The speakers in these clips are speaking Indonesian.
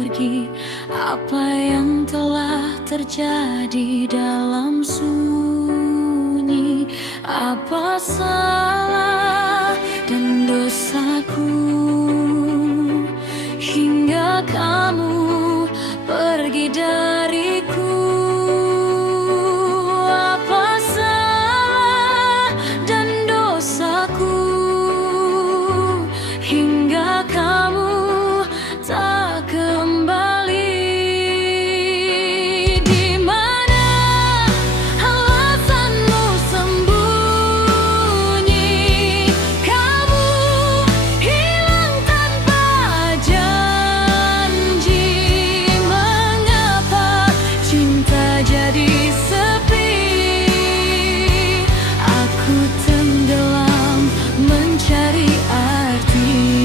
pergi. Apa yang telah terjadi dalam sunyi? Apa salah dan dosaku hingga kamu pergi dariku? Apa salah dan dosaku hingga kamu tak kembali? Di mana alasanmu sembunyi? Kamu hilang tanpa janji. Mengapa cinta jadi sepi? Aku tenggelam mencari arti.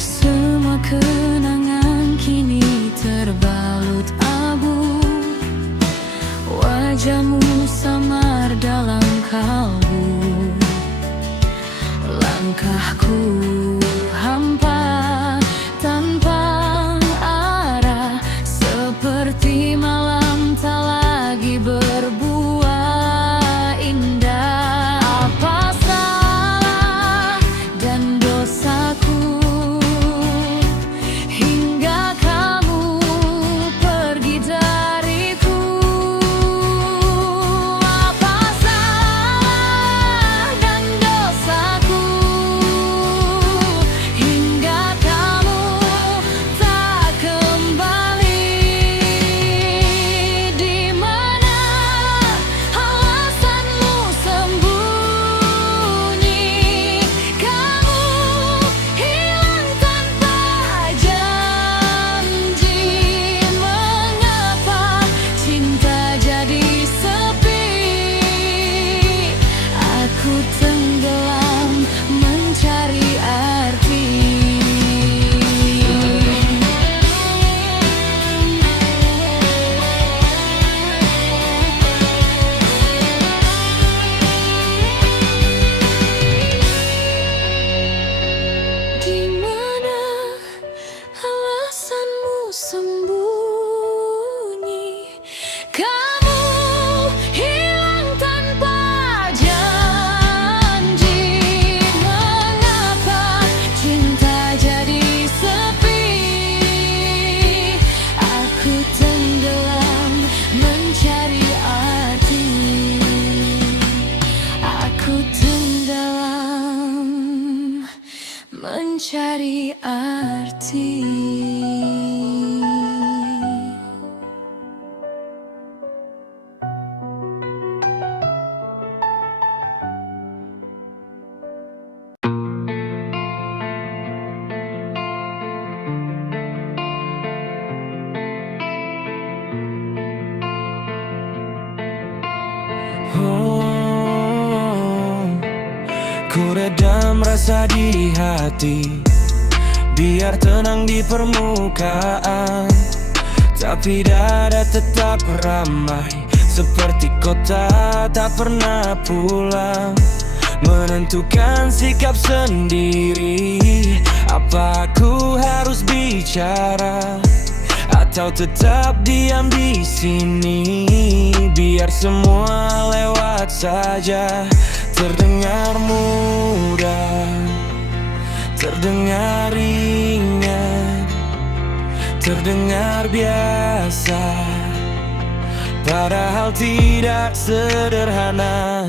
Semua kenangan kini terbalut abu. Wajahmu samar dalam kalbu. Langkahku hampa tanpa arah, seperti malam tak lagi berbuah indah. Apa salah dan dosaku hingga kamu pergi dariku? Apa salah dan dosaku hingga kamu tak kembali? Di mana alasanmu sembunyi? Kamu hilang tanpa janji. Mengapa cinta jadi sepi? Aku tenggelam mencari arti. Di mana alasanmu sembunyi? Kamu hilang tanpa janji. Mengapa cinta jadi sepi? Aku tenggelam mencari arti. Aku tenggelam mencari arti. Oh, ku redam rasa di hati, biar tenang di permukaan. Tapi dada tetap ramai, seperti kota tak pernah pulang. Menentukan sikap sendiri, apa aku harus bicara atau tetap diam di sini? Biar semua lewat saja. Terdengar mudah, terdengar ringan, terdengar biasa, padahal tidak sederhana.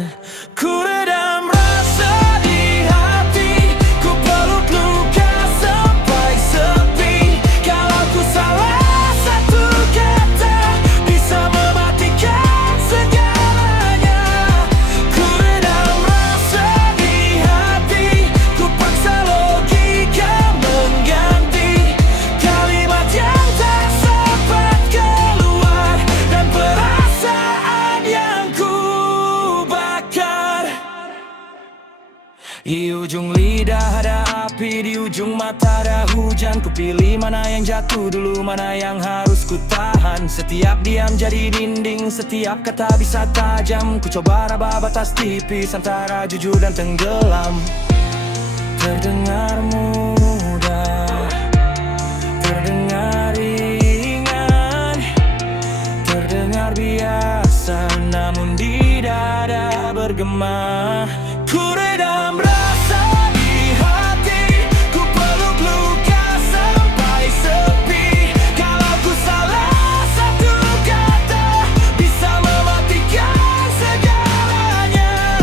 Ku redam rasa di hati, ku peluk luka sampai sepi. Kalau ku salah satu kata, bisa mematikan segalanya. Ku redam rasa di hati, ku paksa logika mengganti kalimat yang tak sempat keluar, dan perasaan yang ku bakar. ujung mata ada hujan, ku pilih mana yang jatuh dulu, mana yang harus ku tahan. Setiap diam jadi dinding, setiap kata bisa tajam. Ku coba raba batas tipis antara jujur dan tenggelam. Terdengar mudah, terdengar ringan, terdengar biasa, namun di dada bergema. Ku redam rasa di hati, ku peluk luka sampai sepi. Kalau ku salah satu kata, bisa mematikan segalanya.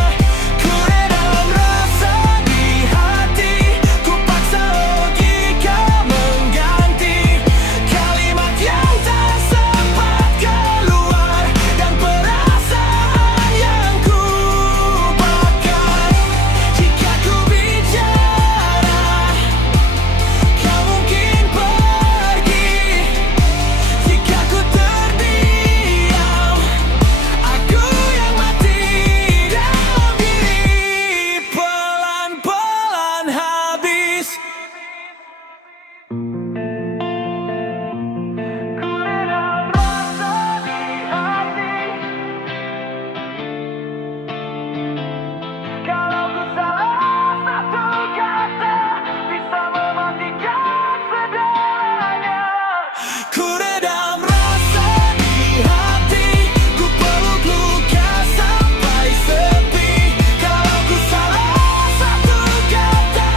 Ku redam rasa di hati, ku paksa logika mengganti kalimat yang tak sempat keluar, dan perasaan yang ku bakar. Jika ku bicara, kau mungkin pergi. Jika ku terdiam, aku yang mati dalam diri. Pelan-pelan habis. Ku redam rasa di hati. Kalau ku salah satu kata, bisa mematikan segalanya. Ku redam rasa di hati, ku peluk luka sampai sepi. Kalau ku salah satu kata,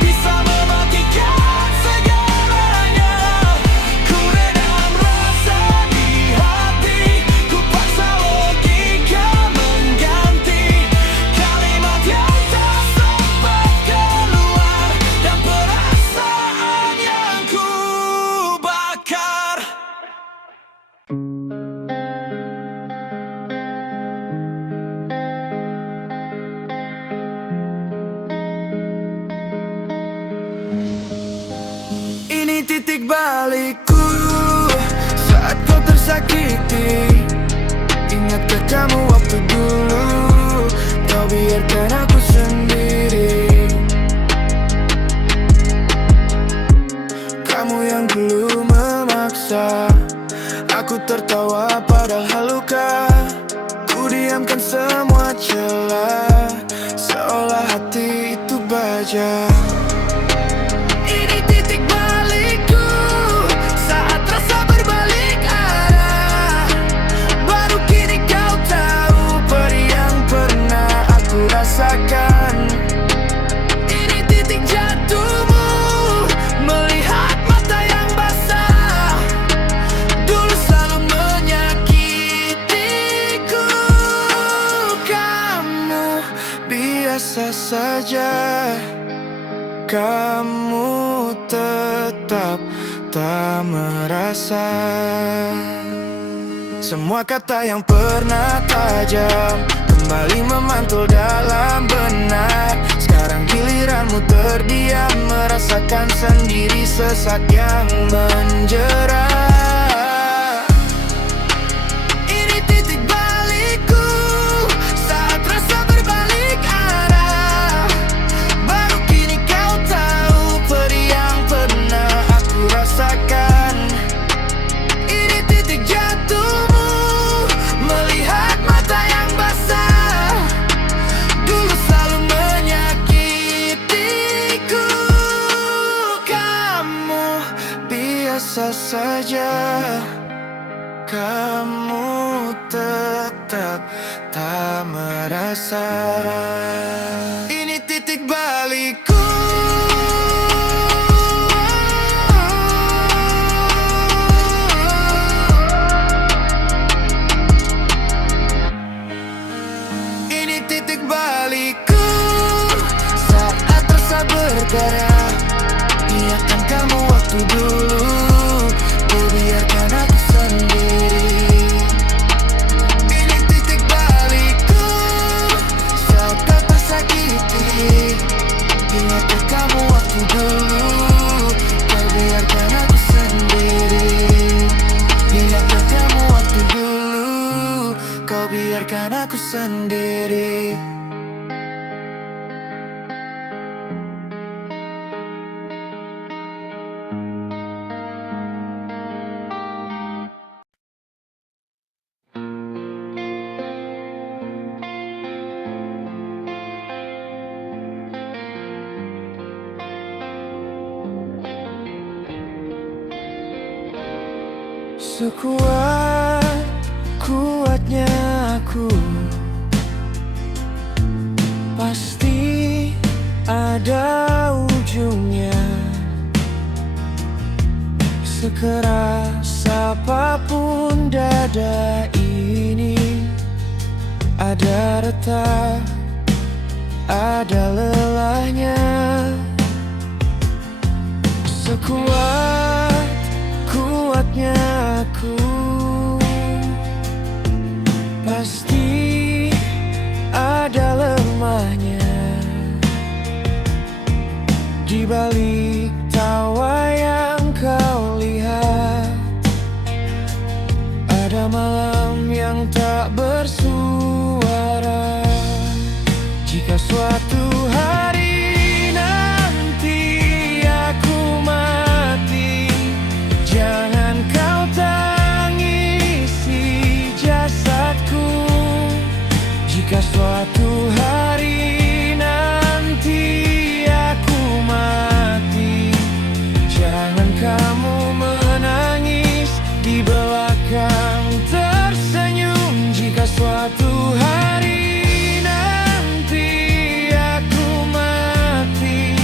bisa mematikan segalanya. Ku redam rasa di hati, ku paksa logika mengganti kalimat yang tak sempat keluar, dan perasaan yang ku bakar. Ini titik balikku saat kau tersakiti. Ingatkah kamu waktu dulu kau biarkan aku sendiri? Kamu yang dulu memaksa aku tertawa padahal luka. Ku diamkan semua celah, seolah hati itu baja. Ini titik balikku saat rasa berbalik arah. Baru kini kau tahu peri yang pernah aku rasakan. Ini titik jatuhmu, melihat mata yang basah. Dulu selalu menyakitiku. Kamu biasa saja, kamu tetap tak merasa. Semua kata yang pernah tajam kembali memantul dalam benak. Sekarang giliranmu terdiam, merasakan sendiri sesak yang menjera. Ini titik balikku saat rasa berbalik arah. Baru kini kau tahu peri yang pernah aku rasakan. Ini titik jatuhmu, melihat mata yang basah. Dulu selalu menyakitiku. Kamu biasa saja, kamu tetap tak merasa. Ini titik balikku. Ini titik balikku saat rasa berdarah. Ingatkan kamu waktu dulu, ku biarkan aku sendiri. Ini titik balikku saat kau tersakiti. Ingatkan kamu waktu dulu, kau biarkan aku sendiri. Ingatkan kamu waktu dulu, kau biarkan aku sendiri. Sekuat-kuatnya aku, pasti ada ujungnya. Sekeras apapun dada ini, ada retak, ada lelahnya. Sekuat-kuatnya aku, pasti ada lemahnya. Di balik tawa yang kau lihat, ada malam yang tak bersuara. Jika suatu hari nanti aku mati, jangan kau tangisi jasadku. Jika suatu hari nanti aku mati, jangan kamu menangis di belakang tersenyum. Jika suatu hari nanti aku mati,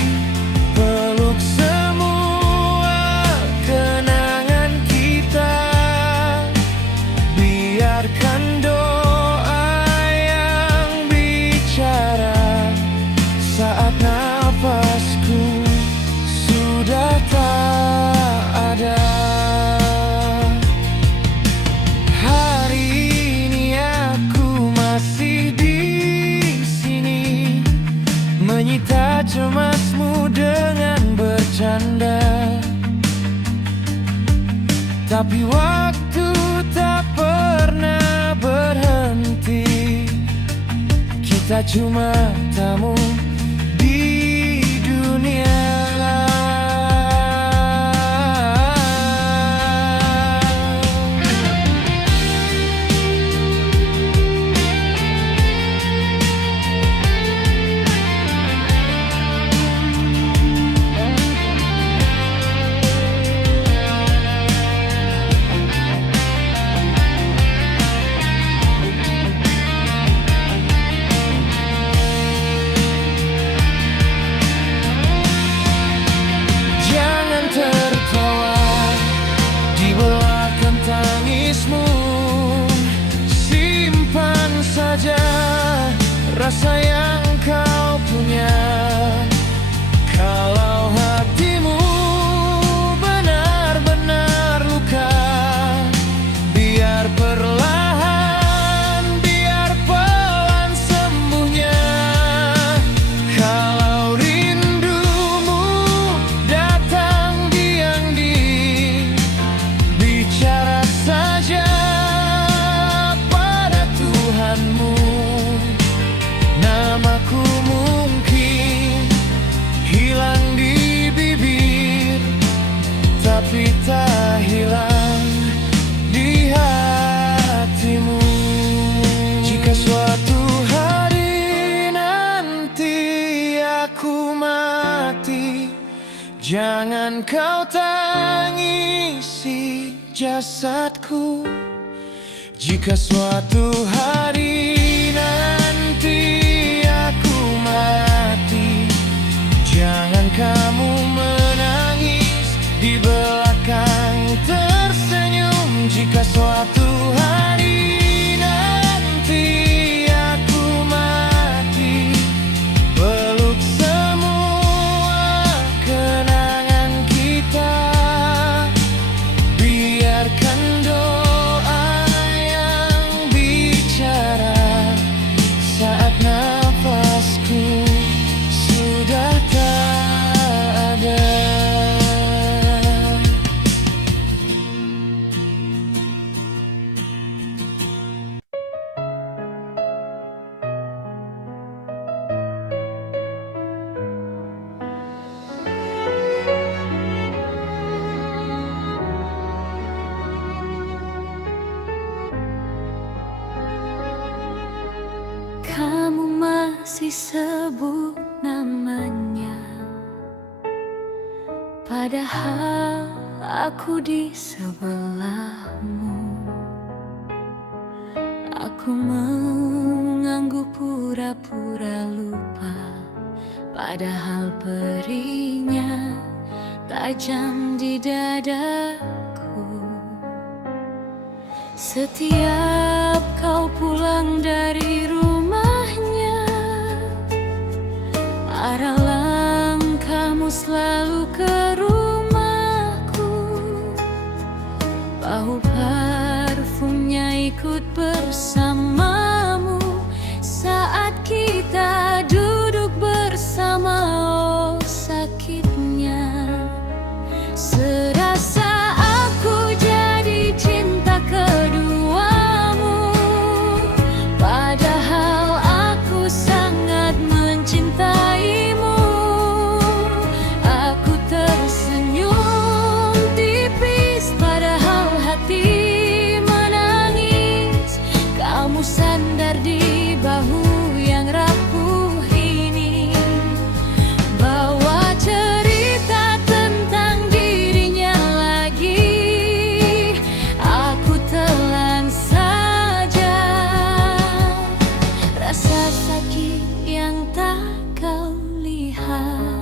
peluk semua kenangan kita. Biarkan doa yang bicara saat nafasku sudah tak ada. Hari ini aku masih di sini, menyita cemasmu dengan bercanda. Tapi waktu tak pernah berhenti, kita cuma tamu di dunia. Jangan tertawa di belakang tangismu. Simpan saja rasa yang kau punya. Kalau hatimu benar-benar luka, biar perlahan, biar pelan sembuhnya. Kalau rindumu datang diam-diam, bicara saja pada Tuhanmu. Namaku mungkin hilang di bibir, tapi tak hilang di hatimu. Jika suatu hari nanti aku mati, jangan kau tangisi jasadku. Jika suatu hari nanti aku mati, jangan kamu menangis di belakang tersenyum. Jika suatu hari nanti aku mati, peluk semua kenangan kita. Biarkan doa yang bicara saat nafasku sudah tak ada. Kamu masih sebut namanya, padahal aku di sebelahmu. Aku mengangguk pura-pura lupa, padahal perinya tajam di dadaku. Setiap kau pulang dari rumahnya, arah langkahmu selalu ke rumahku. Bau parfumnya ikut bersamamu saat kita duduk bersama. Oh sakitnya, serasa aku jadi cinta keduamu, padahal aku sangat mencintaimu. Aku tersenyum tipis, padahal hati menangis. Kamu sandar di bahu yang rapuh ini, bawa cerita tentang dirinya lagi. Aku telan saja rasa sakit yang tak kau lihat.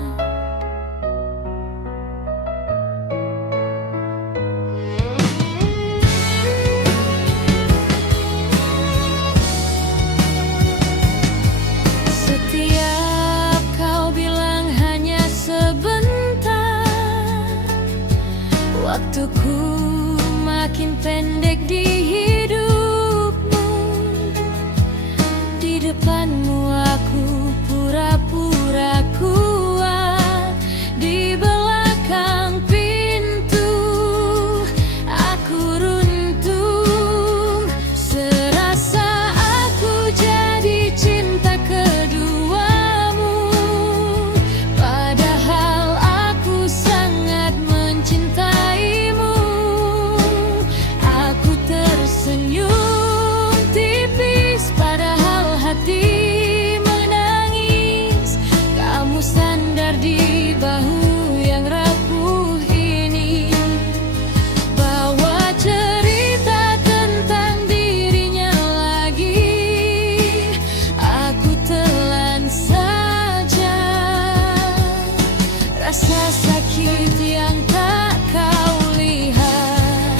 Setiap kau bilang hanya sebentar, waktuku makin pendek di hidupmu. Di depanmu aku pura-pura kuat, di belakang pintu aku runtuh. Serasa aku jadi cinta keduamu, padahal aku sangat mencintaimu. Aku tersenyum tipis, padahal hati menangis. Kamu sandar di bahu yang rapuh ini, bawa cerita tentang dirinya lagi. Aku telan saja rasa sakit yang tak kau lihat.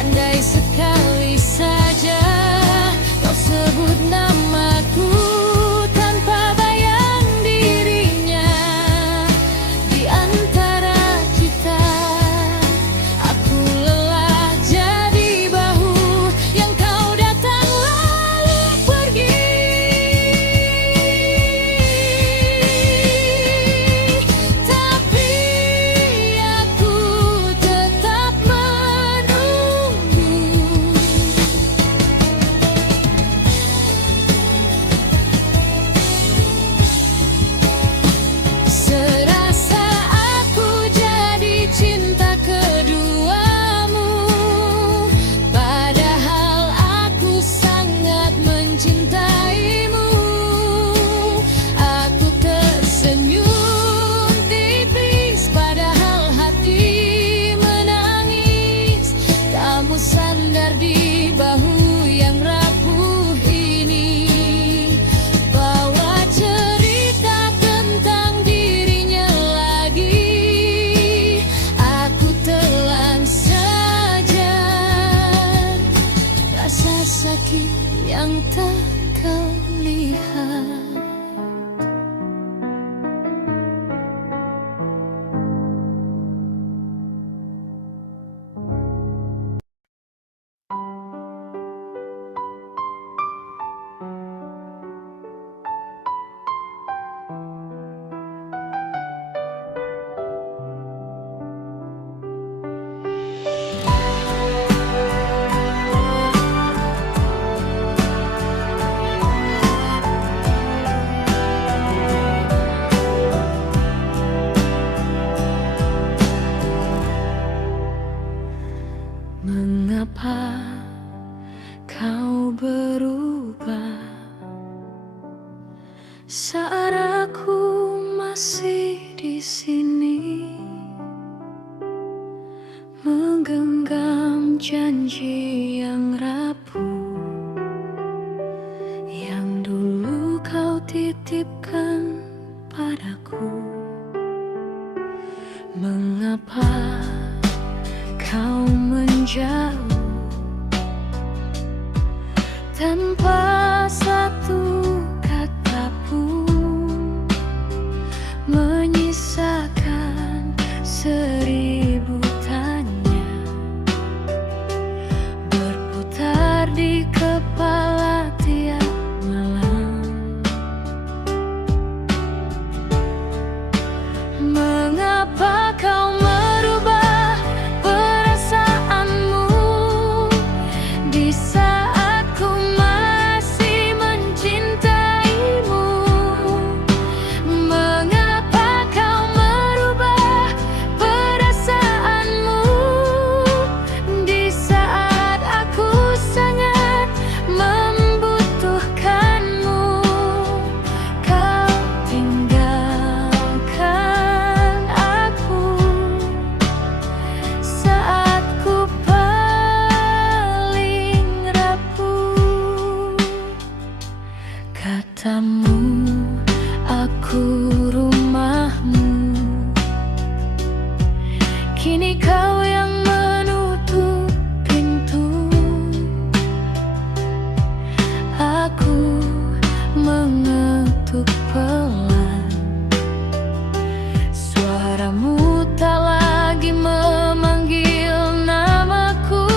Andai sekali saja kau sebut namaku tanpa bayang dirinya di antara kita. Aku lelah jadi bahu yang kau datang lalu pergi. Tapi aku tetap menunggu. Serasa aku jadi cinta keduamu, padahal aku sangat mencintaimu. Aku tersenyum tipis, padahal hati menangis. Kamu sandar di bahu yang rapuh ini, bawa cerita tentang dirinya lagi. Aku telan saja rasa sakit yang tak kau lihat. Mengapa kau berubah saat aku masih di sini? janji yang rapuh yang dulu kau titipkan padaku. Mengapa kau menjauh tanpa satu kata pun, menyisakan 1000 tanya berputar di kepala tiap malam. Mengapa kau merubah perasaanmu di saat ku masih mencintaimu? Mengapa kau merubah perasaanmu di saat aku sangat membutuhkanmu? Kau tinggalkan aku saat ku paling rapuh. Katamu aku rumahmu, kini kau yang menutup pintu. Aku mengetuk pelan, suaramu tak lagi memanggil namaku.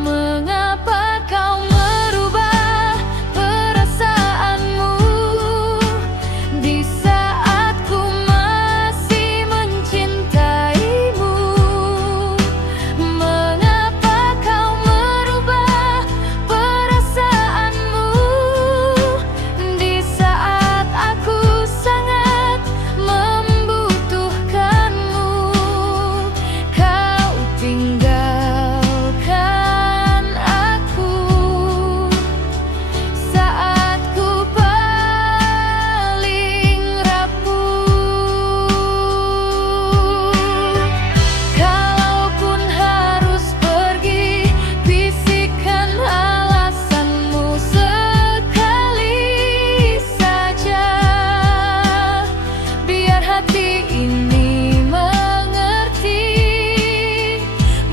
Mengapa kau merubah perasaanmu di saat ku masih mencintaimu? Mengapa kau merubah perasaanmu di saat aku sangat membutuhkanmu? Kau tinggalkan aku saat ku paling rapuh. Kalaupun harus pergi, bisikan alasanmu sekali saja, biar hati ini mengerti.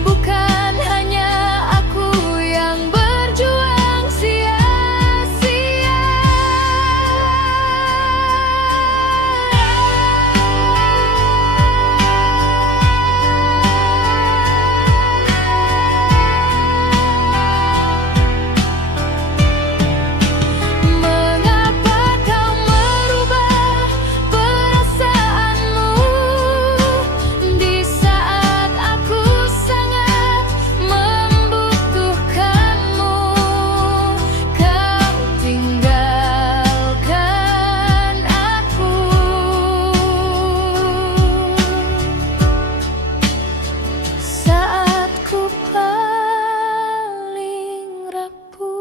Bukan hanya aku yang berjuang sia-sia. Mengapa kau merubah perasaanmu di saat aku sangat membutuhkanmu? Kau tinggalkan aku saat ku paling rapuh.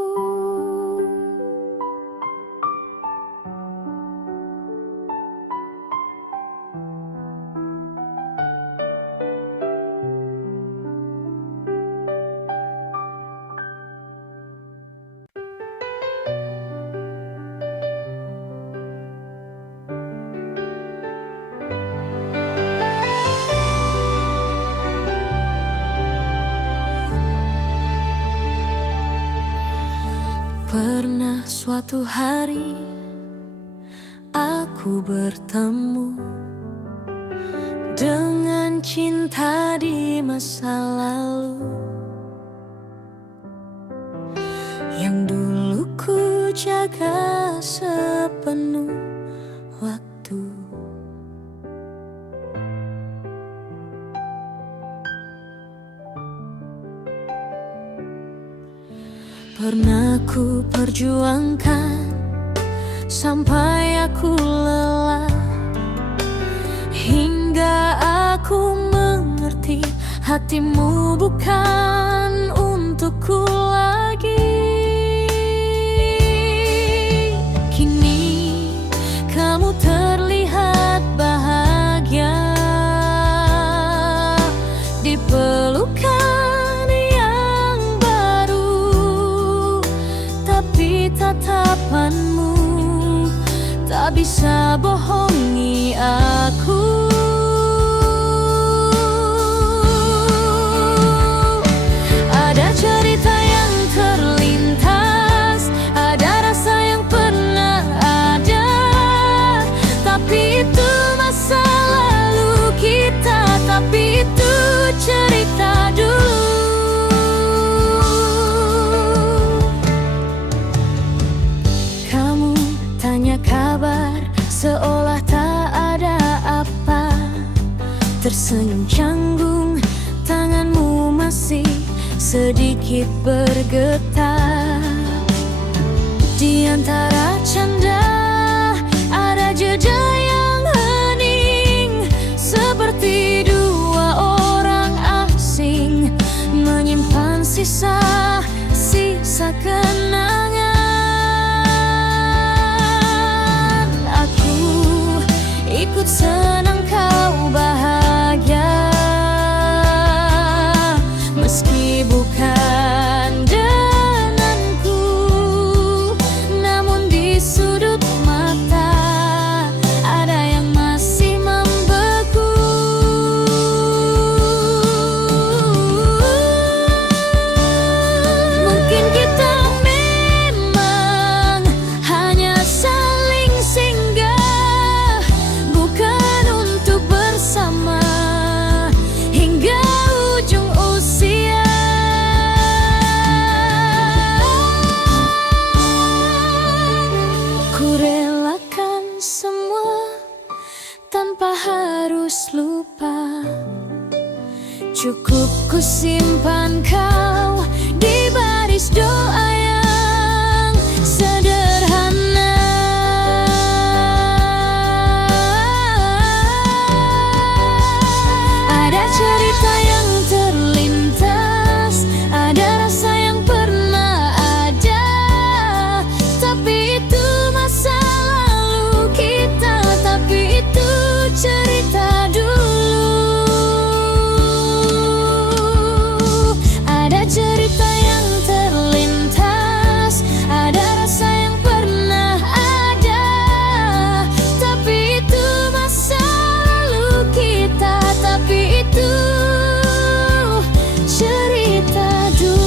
Pernah suatu hari aku bertemu dengan cinta di masa lalu yang dulu ku jaga sepenuh waktu. Pernah ku perjuangkan sampai aku lelah, hingga aku mengerti hatimu bukan untukku lagi. Kini kamu terlihat bahagia di pelukan yang baru, tapi tatapanmu tak bisa bohongi aku. Ada cerita yang terlintas, ada rasa yang pernah ada, tapi itu masa lalu kita, tapi itu cerita dulu. Kamu tanya kabar seolah tak ada apa, tersenyum canggung, tanganmu masih sedikit bergetar. Di antara canda ada jeda yang hening, seperti dua orang asing menyimpan sisa-sisa kenangan. Aku ikut senang kau bahagia, meski bukan denganku, namun di sudut mata ada yang masih membeku. Mungkin kita memang hanya saling singgah, bukan untuk bersama hingga ujung usia. Ku relakan semua tanpa harus lupa, cukup ku simpan kau di baris doa yang sederhana. Ada cerita yang terlintas, ada rasa yang pernah ada, tapi itu masa lalu kita, tapi itu cerita dulu. Ada cerita yang terlintas, ada rasa yang pernah ada, tapi itu masa lalu kita, tapi itu cerita dulu.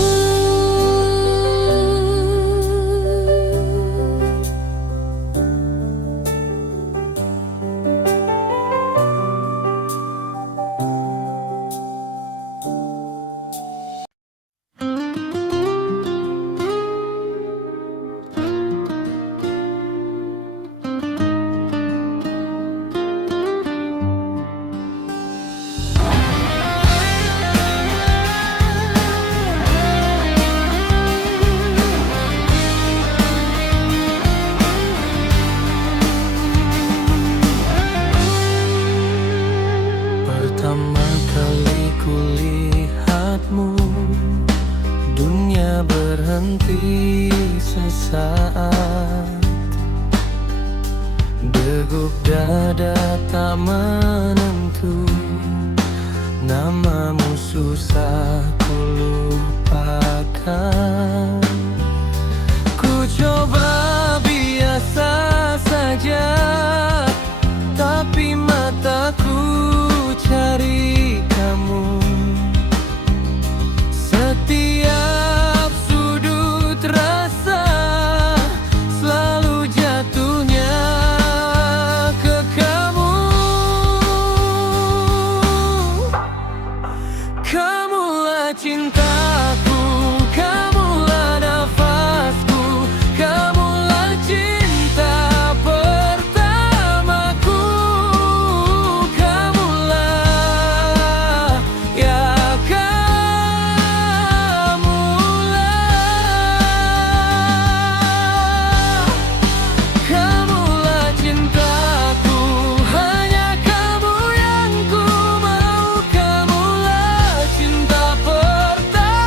Pertama kali kulihatmu, dunia berhenti sesaat. Degup dada tak menentu, namamu susah ku lupakan. Ku coba biasa saja, tapi mataku cari kamu. Setiap sudut rasa selalu jatuhnya ke kamu. Kamulah cintaku, kamulah nafasku, kamulah cinta pertamaku. Kamulah, ya kamulah. Kamulah cintaku, hanya kamu yang ku mau. Kamulah cinta pertamaku.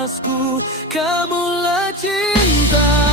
nafasku, kamulah cinta